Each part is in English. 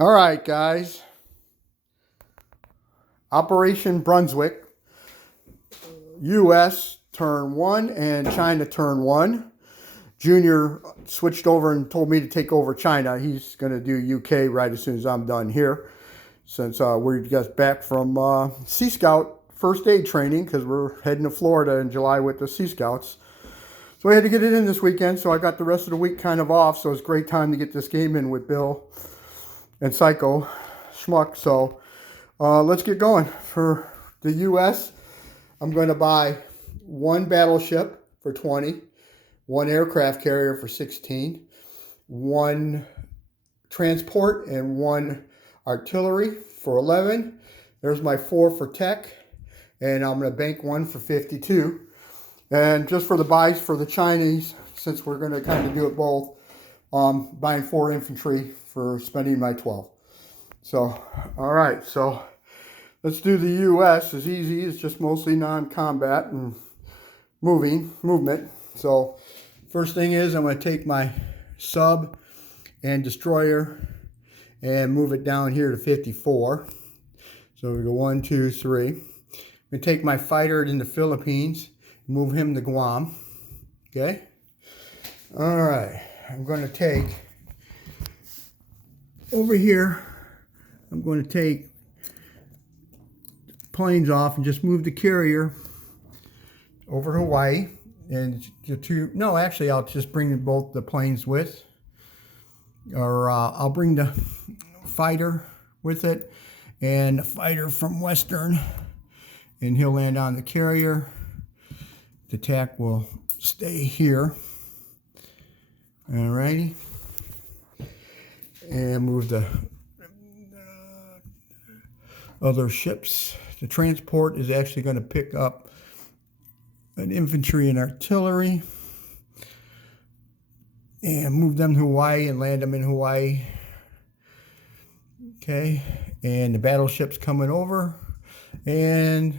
All right, guys. Operation Brunswick, U.S. turn 1 and China turn 1. Junior switched over and told me to take over China. He's going to do UK right as soon as I'm done here, since we just back from Sea Scout first aid training, because we're heading to Florida in July with the Sea Scouts. So I had to get it in this weekend, so I got the rest of the week kind of off, so it's a great time to get this game in with Bill and Psycho Schmuck. So let's get going. For the U.S., I'm going to buy one battleship for 20, one aircraft carrier for 16, one transport, and one artillery for 11. There's my 4 for tech, and I'm going to bank one for 52. And just for the buys for the Chinese, since we're going to kind of do it both, buying 4 infantry for spending my 12. So, all right, so let's do the U.S. It's easy. It's just mostly non-combat and movement. So first thing is I'm going to take my sub and destroyer and move it down here to 54. So we go 1, 2, 3. I'm going to take my fighter in the Philippines, move him to Guam. Okay. All right. I'm going to take over here. I'm going to take planes off and just move the carrier over to Hawaii. And actually, I'll just bring both the planes with, or I'll bring the fighter with it and the fighter from Western, and he'll land on the carrier. The TAC will stay here. Alrighty. And move the other ships. The transport is actually going to pick up an infantry and artillery and move them to Hawaii and land them in Hawaii. Okay. And the battleship's coming over and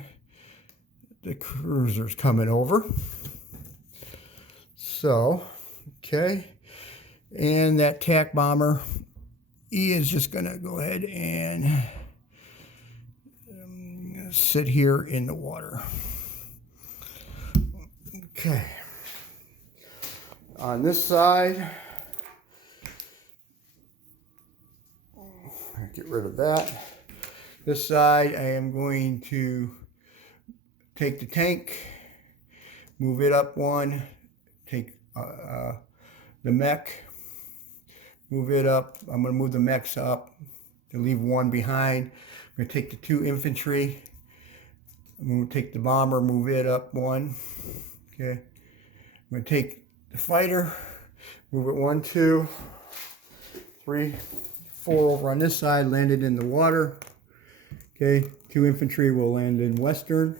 the cruiser's coming over. So, okay. And that TAC bomber, he is just going to go ahead and sit here in the water. Okay. On this side, get rid of that. This side, I am going to take the tank, move it up one, take the mech, move it up. I'm going to move the mechs up to leave one behind. I'm going to take the 2 infantry. I'm going to take the bomber, move it up one. Okay. I'm going to take the fighter, move it 1, 2, 3, 4 over on this side, land it in the water. Okay. 2 infantry will land in Western.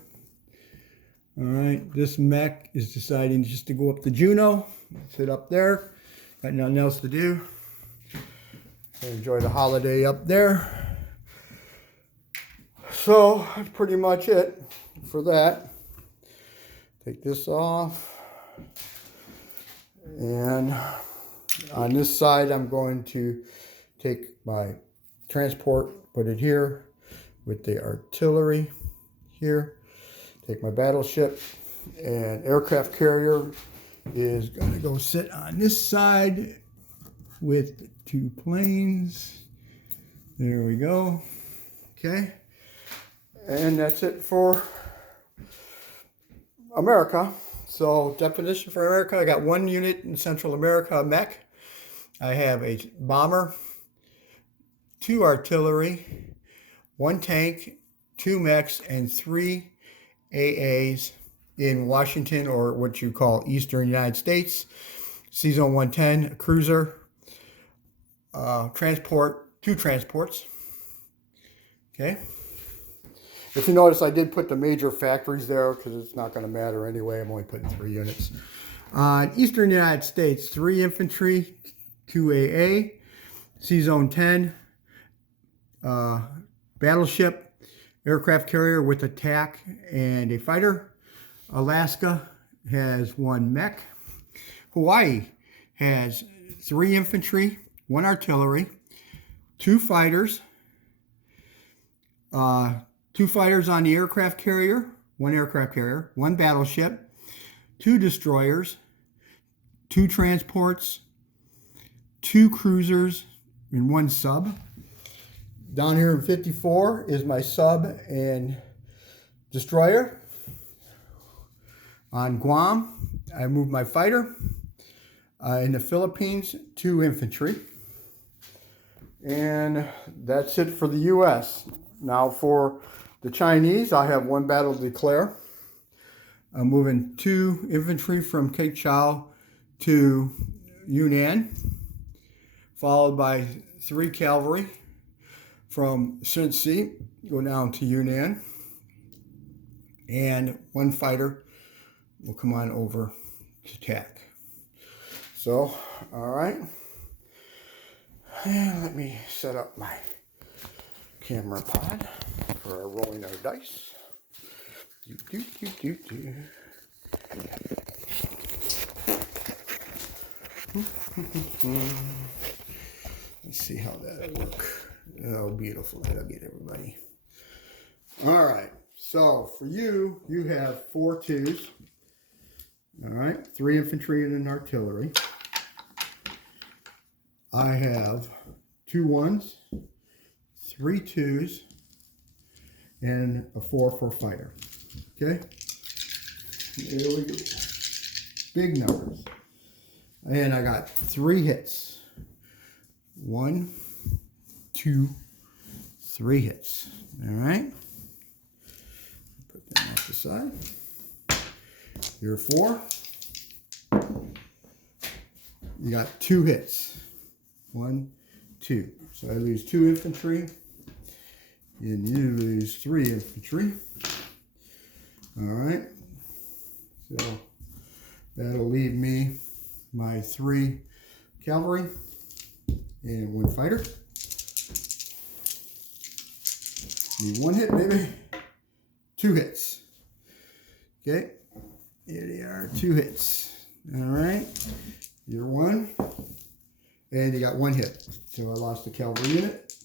All right. This mech is deciding just to go up to Juneau. Sit up there. Got nothing else to do. Enjoy the holiday up there. So that's pretty much it for that. Take this off. And on this side, I'm going to take my transport, put it here with the artillery here. Take my battleship, and aircraft carrier is going to go sit on this side with the 2 planes. There we go. Okay. And that's it for America. So definition for America, I got 1 unit in Central America, mech. I have a bomber, 2 artillery, 1 tank, 2 mechs, and 3 AAs in Washington, or what you call Eastern United States. C-Zone 110, a cruiser, transport, 2 transports. Okay. If you notice, I did put the major factories there because it's not going to matter anyway. I'm only putting 3 units. Eastern United States, 3 infantry, 2 AA, C-Zone 10, battleship, aircraft carrier with a TAC and a fighter. Alaska has 1 mech. Hawaii has 3 infantry, 1 artillery, 2 fighters, 2 fighters on the aircraft carrier, 1 aircraft carrier, 1 battleship, 2 destroyers, 2 transports, 2 cruisers, and 1 sub. Down here in 54 is my sub and destroyer. On Guam, I moved my fighter. In the Philippines, 2 infantry. And that's it for the U.S. Now for the Chinese, I have 1 battle to declare. I'm moving 2 infantry from Cape Chow to Yunnan, followed by 3 cavalry from Shenxi, go down to Yunnan, and 1 fighter will come on over to attack. So, all right. And let me set up my camera pod for our rolling our dice. Let's see how that'll work. Oh, beautiful. That'll get everybody. All right. So for you, you have 4 2s. All right. 3 infantry and an artillery. I have 2 1s, 3 2s, and a 4 for fighter. Okay? There we go. Big numbers. And I got 3 hits. 1, 2, 3 hits. All right? Put that off the side. Here 4. You got 2 hits. 1, 2. So I lose 2 infantry. And you lose 3 infantry. All right. So that'll leave me my 3 cavalry and 1 fighter. Need 1 hit, baby. 2 hits. Okay. Here they are. 2 hits. All right. You're 1. And you got 1 hit. So I lost the cavalry unit.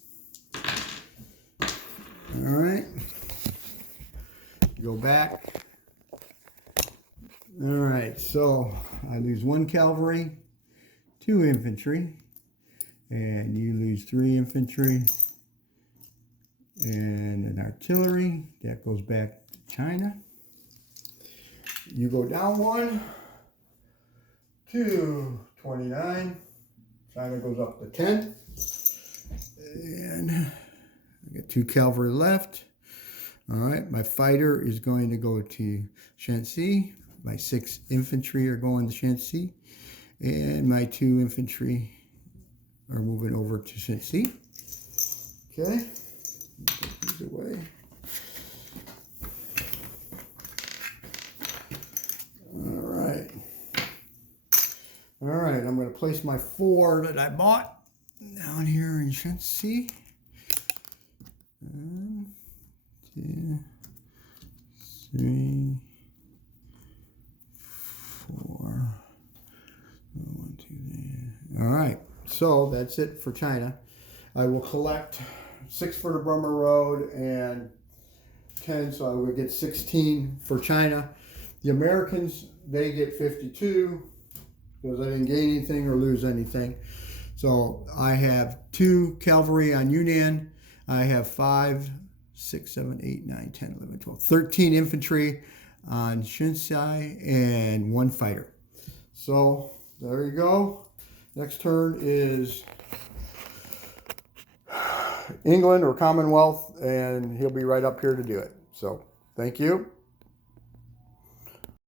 All right. Go back. All right. So I lose 1 cavalry, 2 infantry, and you lose 3 infantry and an artillery. That goes back to China. You go down 1 to 29. China goes up to 10. And I got 2 cavalry left. All right, my fighter is going to go to Shenxi. My 6 infantry are going to Shenxi. And my 2 infantry are moving over to Shenxi. Okay, put these away. All right, I'm going to place my 4 that I bought down here in Shenxi. 1, 2, 3, 4. 1, 2, 3. All right, so that's it for China. I will collect 6 for the Burma Road and 10, so I will get 16 for China. The Americans, they get 52. Because I didn't gain anything or lose anything. So I have 2 cavalry on Yunnan. I have 5, 6, 7, 8, 9, 10, 11, 12, 13 infantry on Shenxi and 1 fighter. So there you go. Next turn is England or Commonwealth, and he'll be right up here to do it. So thank you.